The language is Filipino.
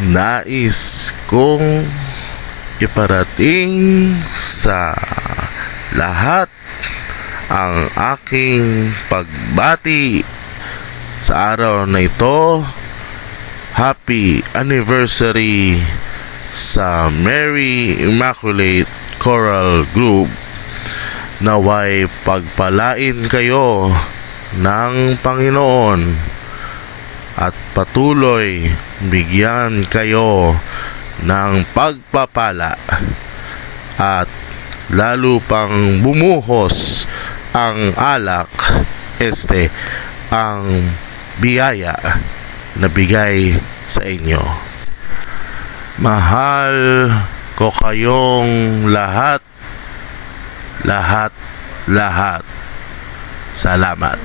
Nais kong iparating sa lahat ang aking pagbati sa araw na ito. Happy anniversary sa Mary Immaculate Choral Group. Naway pagpalain kayo ng Panginoon at patuloy bigyan kayo ng pagpapala at lalo pang bumuhos ang alak, ang biyaya na bigay sa inyo. Mahal ko kayong lahat. Salamat.